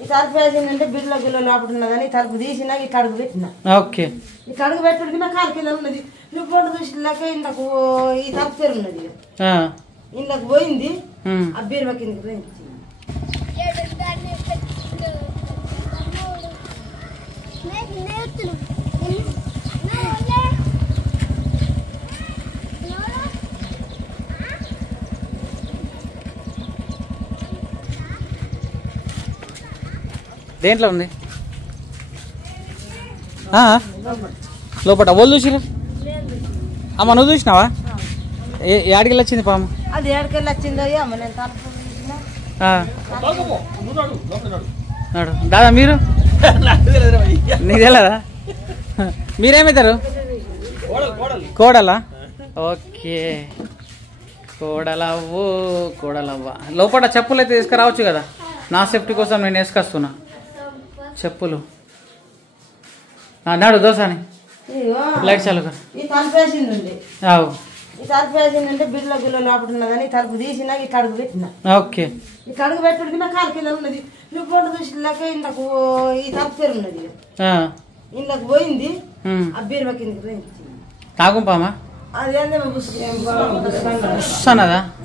ఈ తలుపు వేసిందంటే బిర్ల గిల్లో లోపల ఉన్నదని తలుపు తీసినా ఇట్లా అడుగు పెట్టిన. ఓకే, ఇట్లా అడుగు పెట్టుడికి నా కాలు కింద ఉన్నది. నువ్వు ఫోటో చూసినాక ఇంట్లోకి ఈ తలుపు పేరు ఉన్నది, ఇంట్లోకి పోయింది. ఆ బీరువా కిందకి పోయింది. దేంట్లో ఉంది లోపల? వాళ్ళు చూసిరా? అమ్మ నువ్వు చూసినావా? ఏడికెళ్ళి వచ్చింది పాము? అది ఏడికెళ్ళి వచ్చిందో అమ్మ. నేను తలుపు దాదా మీరు నీకు తెలియదా? మీరేమవుతారు? కోడలా? ఓకే, కోడలవ్వు కోడలవ్వ. లోపల చెప్పులు అయితే తీసుకురావచ్చు కదా, నా సేఫ్టీ కోసం నేను వేసుకొస్తున్నా చెప్పులు. నాడు దోసాని లైట్ చాలు. ఈ తలుపు వేసిందండి, ఈ తలుపు వేసిందంటే బిర్ల గిల్లో లోపల ఉన్నదని తలుపు తీసినా ఇట్లా అడుగు పెట్టిన. ఓకే, ఇట్లా అడుగు పెట్టుడికి నా కాలు కింద ఉన్నది. నువ్వు ఫోటో చూసినాక ఇంట్లోకి ఈ తలుపు పేరు ఉన్నది, ఇంట్లోకి పోయింది. ఆ బీరువా కిందకి పోయింది. తాగుంపామా? అదేందా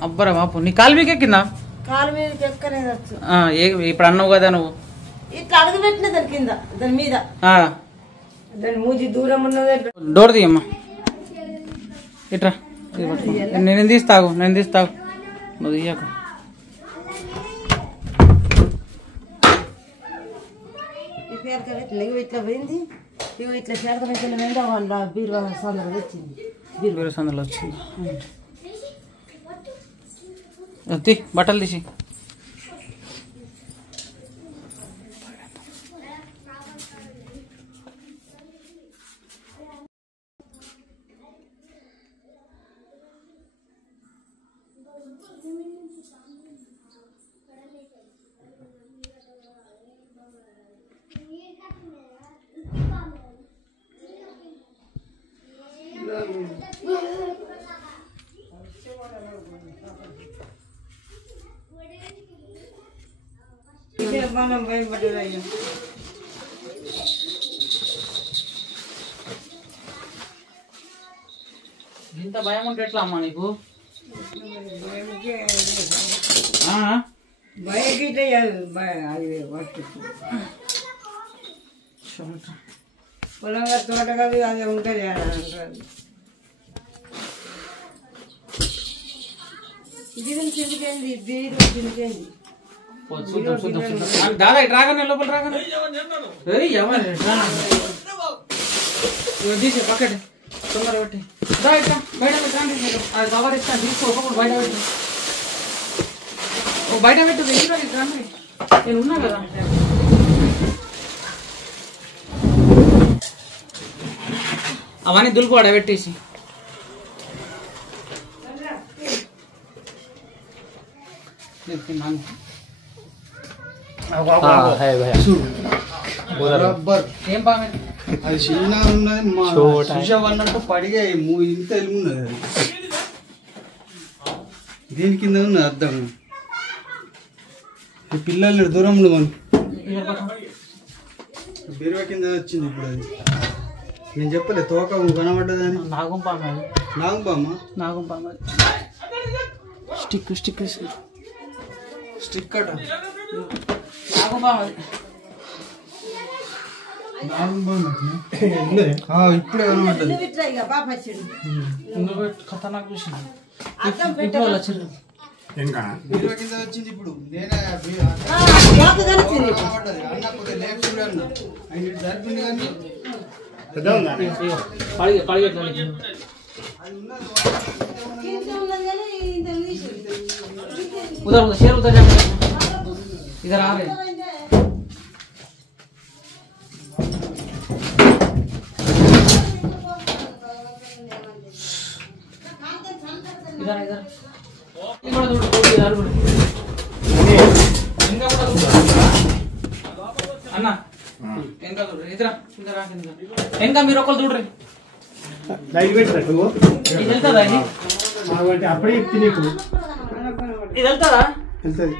అబ్బరా బాపు, నీ కాలు మీకు ఎక్కిందా? కాలు మీదకి ఎక్కనేది వచ్చు. ఇప్పుడు అన్నావు కదా నువ్వు, ఇట్లా అడుగు పెట్టిన దాని కింద, దాని మీద దాని మూజి దూరం ఉన్నది. డోర్ తీయమ్మా, ఇట్రా. నేను తీస్తాగు, నేను తీస్తాగు, నువ్వు తీయకు. ఇట్లా పోయింది, ఇట్లా చేరకమైతే వాళ్ళ బీరువా సందర్భం వచ్చింది. బీరువా సందర్భం వచ్చింది. తీ బట్టలు తీసి. ఇంత భయం ఉంటే ఎట్లా అమ్మా నీకు? పొలంగా తోటగా అది ఉంటుంది. ఇది చిందిపోయింది, బీరు చిందిపోయింది. దాదా ఇటు రాగానే లోపల రాగానే తీసి పక్కటి తొందర పెట్టి బయట పెట్టండి. అది కవర్ ఇస్తాను, తీసుకోకపోతే బయట పెట్టు. బయట పెట్టు, రండి, నేను ఉన్నా కదా. అవన్నీ దులుపు పెట్టేసి ఏం బాగా అది చిన్న ఉన్నది. చూసావన్నట్టు పడిగా ఇంత ఎలుగున్నది. అది దీని కింద ఉన్నది అర్థం. ఈ పిల్లలు దూరంలో మనం బీరువా కింద వచ్చింది. ఇప్పుడు అది నేను చెప్పలే, తోక కనబడ్డదని. నాగుంపామా? నాగుంపామా? నాగుంపామా స్టిక్ స్టిక్ స్టిక్ అట. నాగుంపామా ఇప్పుడే కనబడ్డది. ఖతర్నాక్ చూసింది. బీరువా కింద వచ్చింది. ఇప్పుడు నేనే జరిపింది కానీ उधर उधर शेर उधर जाके इधर आ रहे हैं। इधर इधर ये बड़ा दूर इधर इनका बड़ा दूर अन्ना इनका दूर इधर इधर आके इनका మీరు ఒకళ్ళు చూడండి లైట్ పెట్టరా నువ్వు ఇది వెళ్తదా ఇది అంటే అప్పుడే ఇచ్చి నీకు ఇది వెళ్తదా వెళ్తది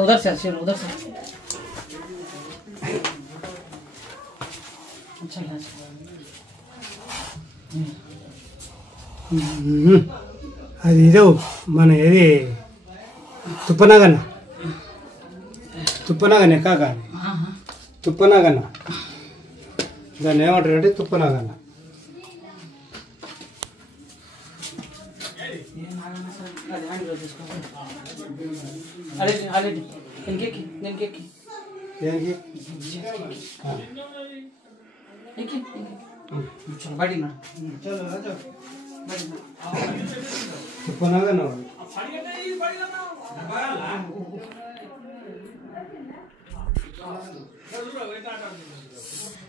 उधर से शेर उधर से अच्छा అది ఇదో మన ఏది తుప్పనాగన్న కాక తుప్పనాగన్న దాన్ని ఏమంటారు అంటే తుప్పనాగన్న తుప్పనాగన్న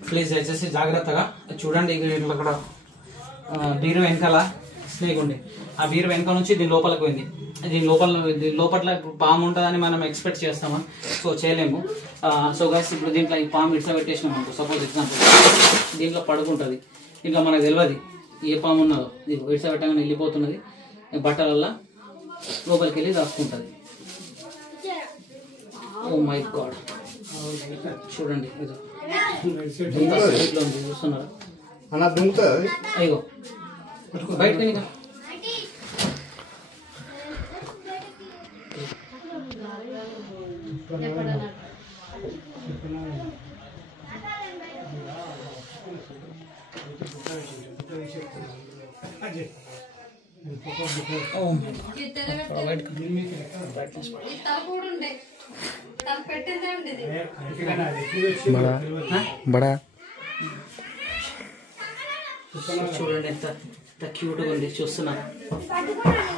ప్లీజ్ దయచేసి జాగ్రత్తగా చూడండి. ఇక్కడ బీరు వెనకాల స్నేక్ ఉంది. ఆ బీరు వెనక నుంచి దీని లోపలికి పోయింది. దీని లోపల పాము ఉంటుందని మనం ఎక్స్పెక్ట్ చేస్తామా? సో చేయలేము. సో గైస్ ఇప్పుడు దీంట్లో ఈ పాము ఇట్లా పెట్టేసినాం అనుకో, సపోజ్ ఎగ్జాంపుల్ దీంట్లో పడుకుంటుంది. దీంట్లో మనకు తెలియదు ఏ పాము ఉన్నదో. ఇది ఇట్లా పెట్టగానే వెళ్ళిపోతున్నది, బట్టలల్లో లోపలికి వెళ్ళి దాచుకుంటుంది. ఓ మై గాడ్, చూడండి ఇది చూస్తున్నారా? అయ్యో బయటకు बड़ा చూడండి ఎంత క్యూట్గా ఉంది, చూస్తున్నారా?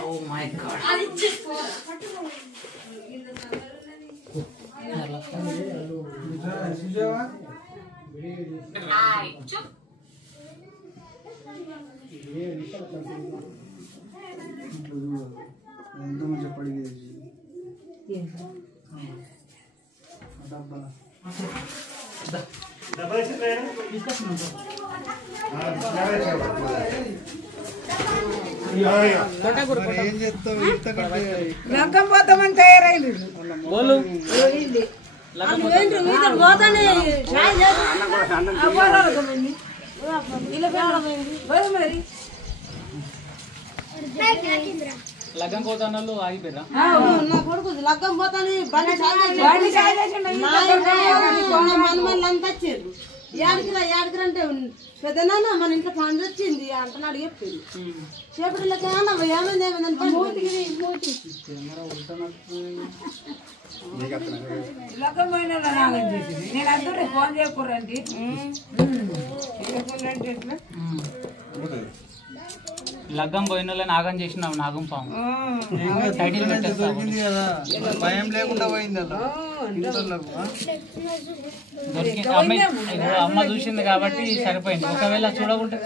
ఓ మై గాడ్, ఎంత మంచిగా పడింది. ఏం చెప్తావు? లగ్గం పోతామని తయారైంది. లగ్గం పోతాను ఆగిపోయిరా? నా కొడుకు లగ్గం పోతాను మనమల్లంతా వచ్చారు. ఏడుకురంటే పెద్దనాన్న మన ఇంట్లో పని వచ్చింది అంటున్నాడు. చెప్పింది చేపటికి ఏమన్నా ఏమైంది లగ్గం పోయిన నేను అందరూ ఫోన్ చేయకూరండి. లగ్గం పోయిన వాళ్ళని ఆగం చేసినావు నాగం పాము. టైటిల్ పెట్టేస్తావు కదా, భయం లేకుండా పోయింది అలా. అమ్మ చూసింది కాబట్టి సరిపోయింది. ఒకవేళ చూడకుంటే